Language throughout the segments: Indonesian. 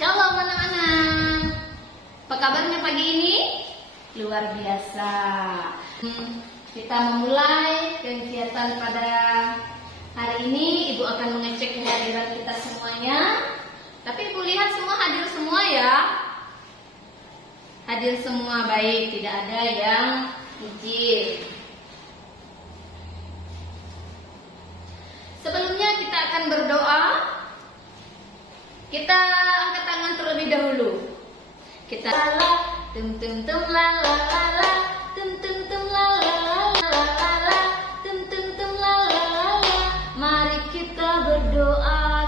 Shalom anak-anak. Apa kabarnya pagi ini? Luar biasa. Kita memulai kegiatan pada hari ini. Ibu akan mengecek kehadiran kita semuanya. Tapi Ibu lihat semua hadir semua ya. Hadir semua baik, tidak ada yang izin. Sebelumnya kita akan berdoa. Kita angkat tangan terlebih dahulu. Kita tum tum tum la la la la, tum tum tum la la la la la la, tum tum tum la la la la. Mari kita berdoa,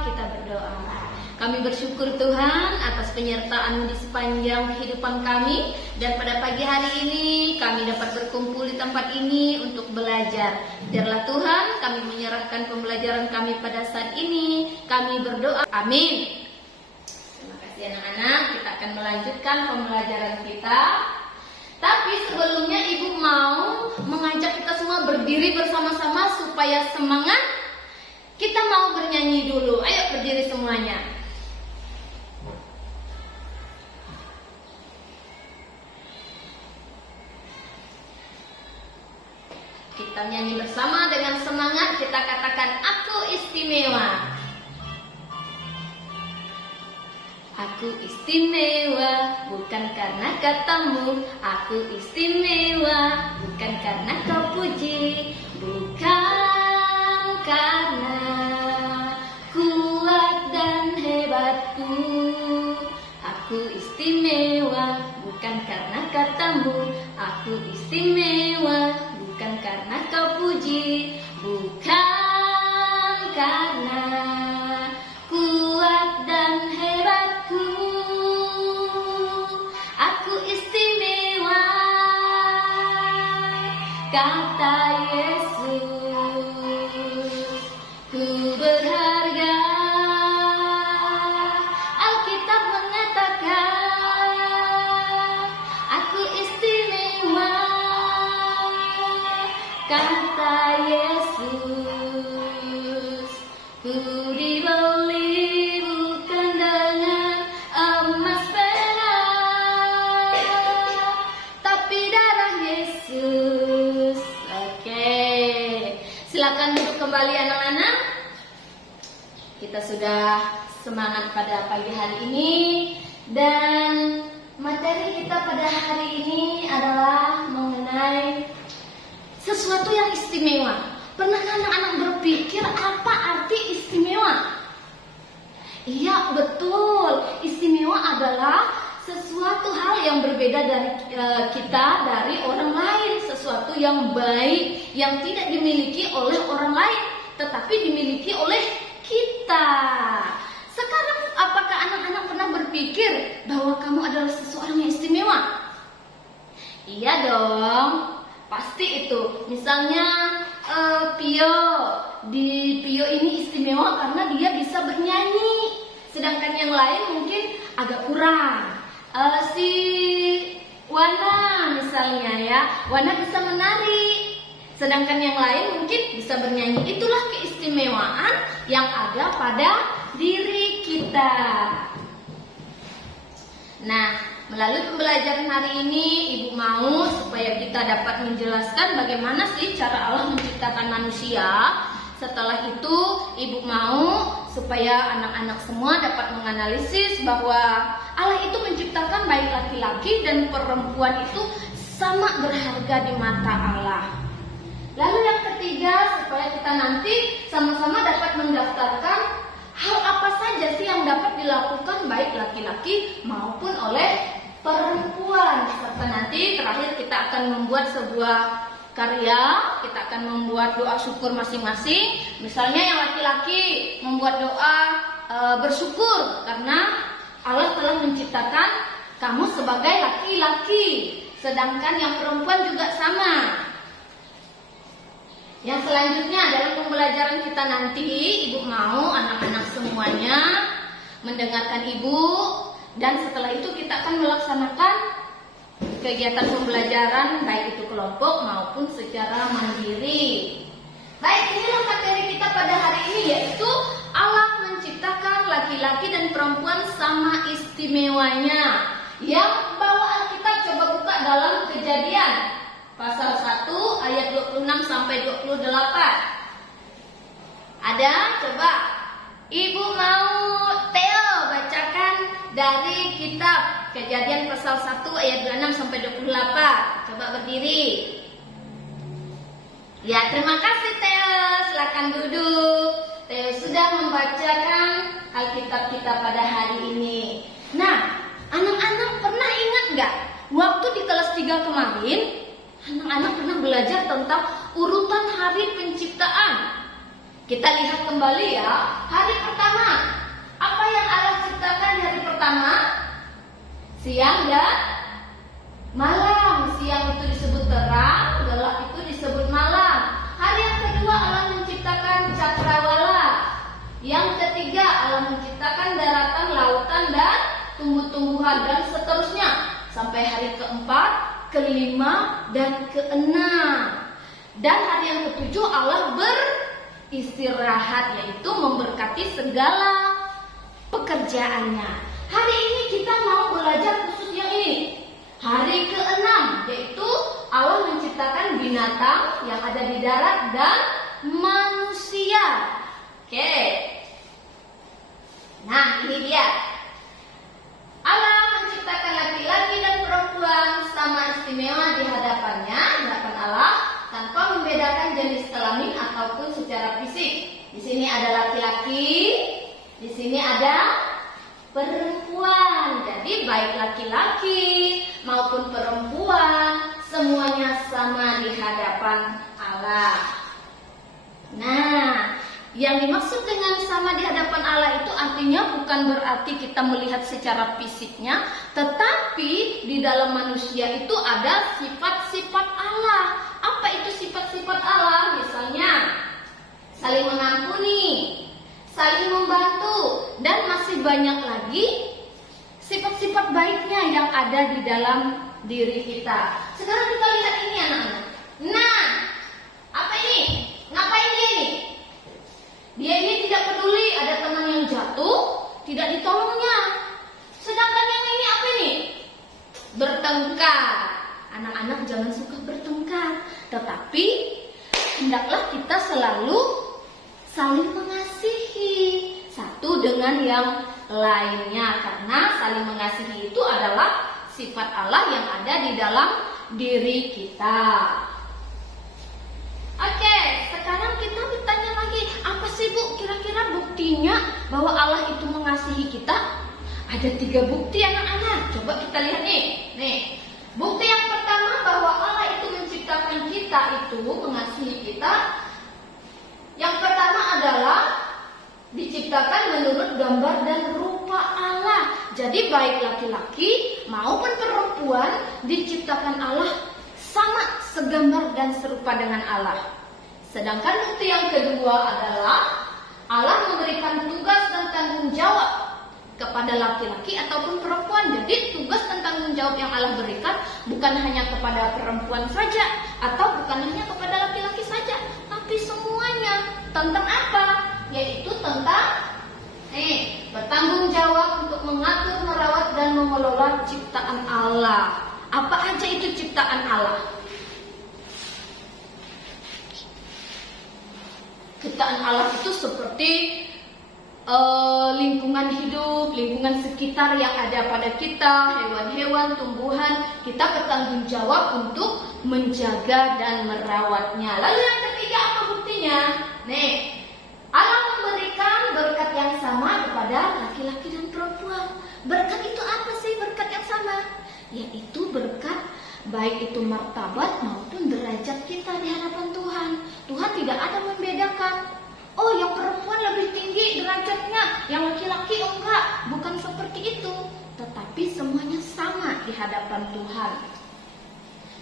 Kami bersyukur Tuhan atas penyertaan-Mu di sepanjang kehidupan kami, dan pada pagi hari ini kami dapat berkumpul di tempat ini untuk belajar. Biarlah Tuhan, kami menyerahkan pembelajaran kami pada saat ini. Kami berdoa, amin. Terima kasih anak-anak, kita akan melanjutkan pembelajaran kita. Tapi sebelumnya Ibu mau mengajak kita semua berdiri bersama-sama supaya semangat. Kita mau bernyanyi dulu. Ayo berdiri semuanya. Kita nyanyi bersama dengan semangat. Kita katakan, aku istimewa. Aku istimewa bukan karena katamu. Aku istimewa bukan karena kau puji. Bukan karena kuat dan hebatku. Aku istimewa bukan karena katamu. Aku istimewa bukan karena kau puji. Bukan karena kuat dan hebatku. Aku istimewa, kata Yesus. Ku berharga, Alkitab mengatakan. Aku istimewa, kata Yesus. Ku dibeli bukan dengan emas perak, tapi darah Yesus. Oke, silakan duduk kembali anak-anak. Kita sudah semangat pada pagi hari ini, dan materi kita pada hari ini adalah mengenai sesuatu yang istimewa. Pernahkah anak-anak berpikir apa arti istimewa? Iya, betul. Istimewa adalah sesuatu hal yang berbeda dari kita, dari orang lain. Sesuatu yang baik, yang tidak dimiliki oleh orang lain, tetapi dimiliki oleh kita. Sekarang, apakah anak-anak pernah berpikir bahwa kamu adalah seseorang yang istimewa? Iya dong. Pasti itu. Misalnya Pio. Di Pio ini istimewa karena dia bisa bernyanyi. Sedangkan yang lain mungkin agak kurang. Si Wana misalnya ya. Wana bisa menari. Sedangkan yang lain mungkin bisa bernyanyi. Itulah keistimewaan yang ada pada diri kita. Nah, melalui pembelajaran hari ini, Ibu mau supaya kita dapat menjelaskan bagaimana sih cara Allah menciptakan manusia. Setelah itu, Ibu mau supaya anak-anak semua dapat menganalisis bahwa Allah itu menciptakan baik laki-laki dan perempuan itu sama berharga di mata Allah. Lalu yang ketiga, supaya kita nanti sama-sama dapat mendaftarkan hal apa saja sih yang dapat dilakukan baik laki-laki maupun oleh perempuan. Serta nanti terakhir kita akan membuat sebuah karya. Kita akan membuat doa syukur masing-masing. Misalnya yang laki-laki membuat doa bersyukur karena Allah telah menciptakan kamu sebagai laki-laki. Sedangkan yang perempuan juga sama. Yang selanjutnya adalah pembelajaran kita nanti. Ibu mau anak-anak semuanya mendengarkan Ibu. Dan setelah itu kita akan melaksanakan kegiatan pembelajaran baik itu kelompok maupun secara mandiri. Baik, inilah materi kita pada hari ini, yaitu Allah menciptakan laki-laki dan perempuan sama istimewanya. Yang bawa Alkitab coba buka dalam Kejadian pasal 1 ayat 26 sampai 28. Ada? Coba Ibu mau Theo bacakan dari kitab Kejadian pasal 1 ayat 26 sampai 28. Coba berdiri. Ya, terima kasih Theo. Silakan duduk. Theo sudah membacakan Alkitab kita pada hari ini. Nah, anak-anak pernah ingat nggak? Waktu di kelas 3 kemarin, anak-anak pernah belajar tentang urutan hari penciptaan. Kita lihat kembali ya, hari pertama. Apa yang Allah ciptakan di hari pertama? Siang dan malam. Siang itu disebut terang, gelap itu disebut malam. Hari yang kedua Allah menciptakan cakrawala. Yang ketiga Allah menciptakan daratan, lautan, dan tumbuh-tumbuhan dan seterusnya. Sampai hari keempat, kelima, dan keenam. Dan hari yang ketujuh Allah beristirahat, yaitu memberkati segala pekerjaannya. Hari ini kita mau belajar khusus yang ini. Hari keenam, yaitu Allah menciptakan binatang yang ada di darat dan manusia. Oke. Nah, ini dia. Allah menciptakan laki-laki dan perempuan sama istimewa di hadapannya, hadapan Allah, tanpa membedakan jenis kelamin ataupun secara fisik. Di sini ada laki-laki, di sini ada perempuan. Jadi baik laki-laki maupun perempuan semuanya sama di hadapan Allah. Nah, yang dimaksud dengan sama di hadapan Allah itu artinya bukan berarti kita melihat secara fisiknya, tetapi di dalam manusia itu ada sifat-sifat Allah. Apa itu sifat-sifat Allah? Misalnya saling mengampuni, saling membantu, dan masih banyak lagi sifat-sifat baiknya yang ada di dalam diri kita. Sekarang kita lihat ini anak-anak. Nah, apa ini? Ngapain dia ini? Dia ini tidak peduli ada teman yang jatuh, tidak ditolongnya. Sedangkan yang ini apa ini? Bertengkar. Anak-anak jangan suka bertengkar, tetapi hendaklah kita selalu saling mengasihi satu dengan yang lainnya, karena saling mengasihi itu adalah sifat Allah yang ada di dalam diri kita. Oke, sekarang kita bertanya lagi, apa sih Bu kira-kira buktinya bahwa Allah itu mengasihi kita? Ada 3 bukti anak-anak. Coba kita lihat nih. Nih, bukti yang pertama bahwa Allah itu menciptakan kita itu, mengasihi kita. Yang pertama adalah diciptakan menurut gambar dan rupa Allah. Jadi baik laki-laki maupun perempuan diciptakan Allah sama, segambar dan serupa dengan Allah. Sedangkan bukti yang kedua adalah Allah memberikan tugas dan tanggung jawab kepada laki-laki ataupun perempuan. Jadi tugas dan tanggung jawab yang Allah berikan bukan hanya kepada perempuan saja atau bukan hanya kepada laki-laki saja, tapi semuanya. Tentang apa? Yaitu tentang bertanggung jawab untuk mengatur, merawat, dan mengelola ciptaan Allah. Apa aja itu ciptaan Allah? Ciptaan Allah itu seperti lingkungan hidup, lingkungan sekitar yang ada pada kita, hewan-hewan, tumbuhan. Kita bertanggung jawab untuk menjaga dan merawatnya. Lalu yang ketiga apa buktinya? Nih, Allah memberikan berkat yang sama kepada laki-laki dan perempuan. Berkat itu apa sih berkat yang sama? Yaitu berkat baik itu martabat maupun derajat kita di hadapan Tuhan. Tuhan tidak ada membedakan. Oh, yang perempuan lebih tinggi derajatnya, yang laki-laki enggak. Bukan seperti itu. Tetapi semuanya sama di hadapan Tuhan.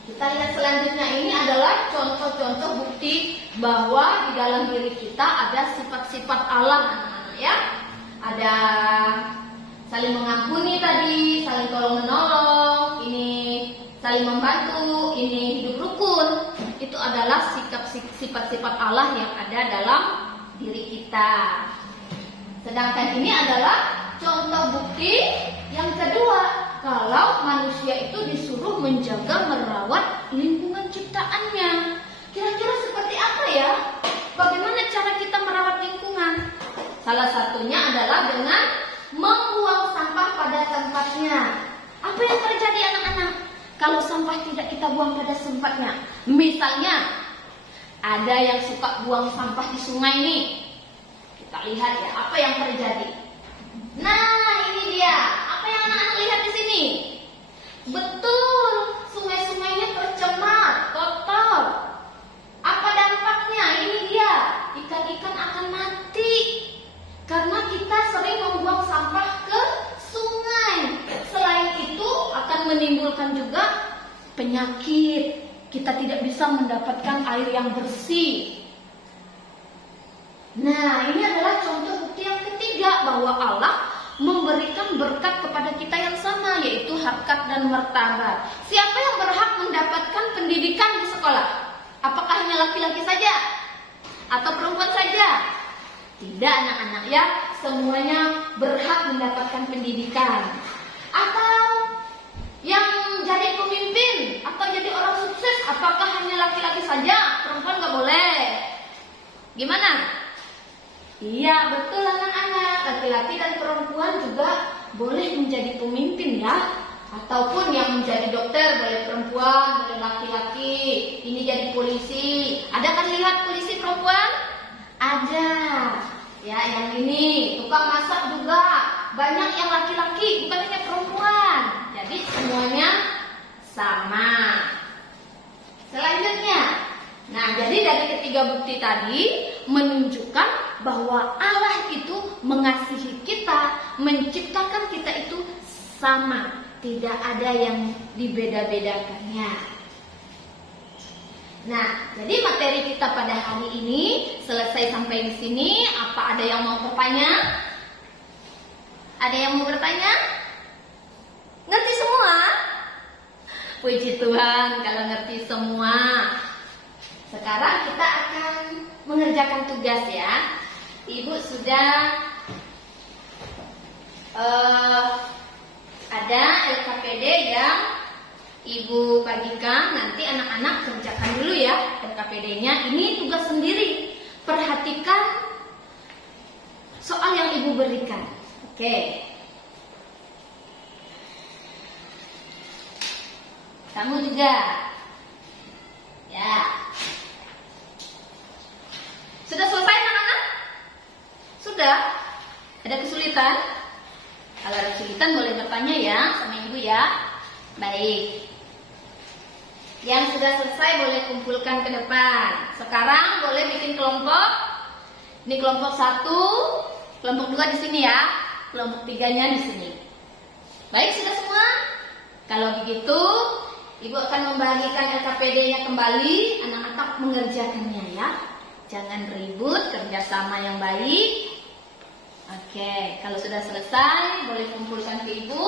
Kita lihat selanjutnya, ini adalah contoh-contoh bukti bahwa di dalam diri kita ada sifat-sifat Allah, anak-anak ya. Ada saling mengampuni tadi, saling tolong menolong, ini saling membantu, ini hidup rukun. Itu adalah sifat-sifat Allah yang ada dalam diri kita. Sedangkan ini adalah contoh bukti Yang kedua, kalau manusia itu disuruh menjaga merawat lingkungan ciptaannya. Kira-kira seperti apa ya? Bagaimana cara kita merawat lingkungan? Salah satunya adalah dengan membuang sampah pada tempatnya. Apa yang terjadi anak-anak kalau sampah tidak kita buang pada tempatnya? Misalnya, ada yang suka buang sampah di sungai nih. Kita lihat ya, apa yang terjadi. Nah, ini dia. Apa yang anak-anak lihat di sini? Betul, sungai-sungainya tercemar, kotor. Apa dampaknya? Ini dia. Ikan-ikan akan mati karena kita sering membuang sampah ke sungai. Selain itu akan menimbulkan juga penyakit. Kita tidak bisa mendapatkan air yang bersih. Nah, ini adalah contoh bukti yang ketiga bahwa Allah memberikan berkat kepada kita yang sama, yaitu harkat dan martabat. Siapa yang berhak mendapatkan pendidikan di sekolah? Apakah hanya laki-laki saja? Atau perempuan saja? Tidak, anak-anak ya, semuanya berhak mendapatkan pendidikan. Atau yang jadi pemimpin atau jadi orang sukses, apakah hanya laki-laki saja? Perempuan nggak boleh. Gimana? Iya, betul anak-anak. Laki-laki dan perempuan juga boleh menjadi pemimpin ya. Ataupun yang menjadi dokter boleh perempuan, boleh laki-laki. Ini jadi polisi. Ada kan lihat polisi perempuan? Ada. Ya, yang ini tukang masak juga. Banyak yang laki-laki, bukan hanya perempuan. Jadi semuanya sama. Selanjutnya, nah jadi dari ketiga bukti tadi menunjukkan bahwa Allah itu mengasihi kita, menciptakan kita itu sama, tidak ada yang dibeda-bedakannya. Nah, jadi materi kita pada hari ini selesai sampai di sini. Apa ada yang mau bertanya? Ada yang mau bertanya? Ngerti semua? Puji Tuhan kalau ngerti semua. Sekarang kita akan mengerjakan tugas ya. Ibu sudah ada LKPD yang Ibu bagikan. Nanti anak-anak kerjakan dulu ya LKPD-nya. Ini tugas sendiri. Perhatikan soal yang Ibu berikan. Oke. Kamu juga. Ya. Sudah selesai anak-anak? Sudah? Ada kesulitan? Kalau ada kesulitan boleh bertanya ya sama Ibu ya. Baik. Yang sudah selesai boleh kumpulkan ke depan. Sekarang boleh bikin kelompok. Ini kelompok 1, kelompok 2 di sini ya. Kelompok 3-nya di sini. Baik, sudah semua? Kalau begitu, Ibu akan membagikan LKPD-nya kembali. Anak-anak mengerjakannya ya. Jangan ribut, kerjasama yang baik. Oke, kalau sudah selesai, boleh kumpulkan ke Ibu.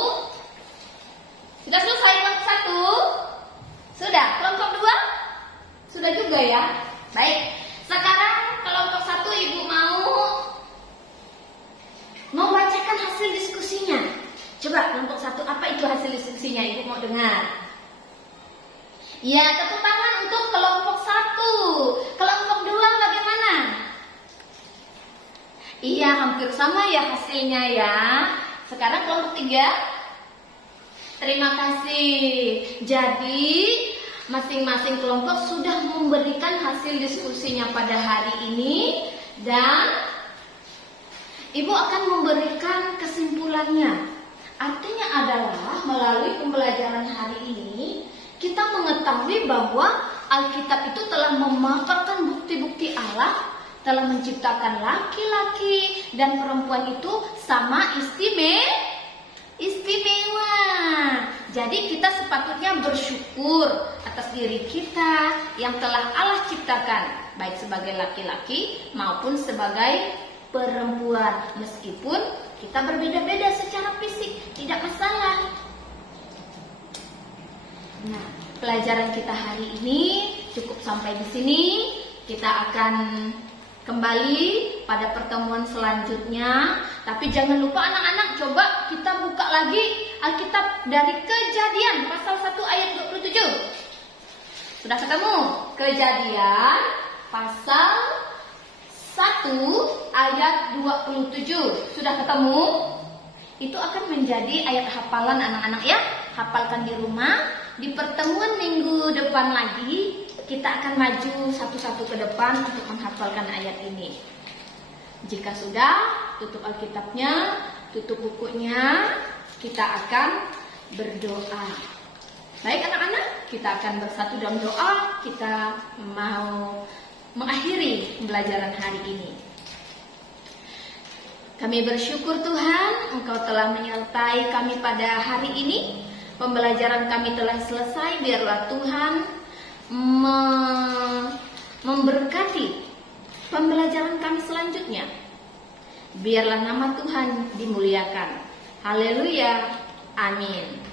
Sudah selesai kelompok 1? Sudah. Kelompok 2? Sudah juga ya. Baik. Sekarang kelompok 1 Ibu mau membacakan hasil diskusinya. Coba kelompok 1, apa itu hasil diskusinya? Ibu mau dengar. Ya, tepuk tangan untuk kelompok 1. Kelompok 2 bagaimana? Iya, hampir sama ya hasilnya ya. Sekarang kelompok 3. Terima kasih. Jadi, masing-masing kelompok sudah memberikan hasil diskusinya pada hari ini. Dan Ibu akan memberikan kesimpulannya. Artinya adalah melalui pembelajaran hari ini, kita mengetahui bahwa Alkitab itu telah memaparkan bukti-bukti Allah telah menciptakan laki-laki dan perempuan itu sama istimewa. Jadi kita sepatutnya bersyukur atas diri kita yang telah Allah ciptakan, baik sebagai laki-laki maupun sebagai perempuan. Meskipun kita berbeda-beda secara fisik, tidak masalah. Nah, pelajaran kita hari ini cukup sampai di sini. Kita akan kembali pada pertemuan selanjutnya. Tapi jangan lupa anak-anak, coba kita buka lagi Alkitab dari Kejadian pasal 1 ayat 27. Sudah ketemu? Kejadian pasal 1 ayat 27. Sudah ketemu? Itu akan menjadi ayat hafalan anak-anak ya. Hafalkan di rumah. Di pertemuan minggu depan lagi kita akan maju satu-satu ke depan untuk menghafalkan ayat ini. Jika sudah, tutup Alkitabnya, tutup bukunya, kita akan berdoa. Baik anak-anak, kita akan bersatu dalam doa. Kita mau mengakhiri pembelajaran hari ini. Kami bersyukur Tuhan, Engkau telah menyertai kami pada hari ini. Pembelajaran kami telah selesai. Biarlah Tuhan memberkati pembelajaran kami selanjutnya. Biarlah nama Tuhan dimuliakan. Haleluya. Amin.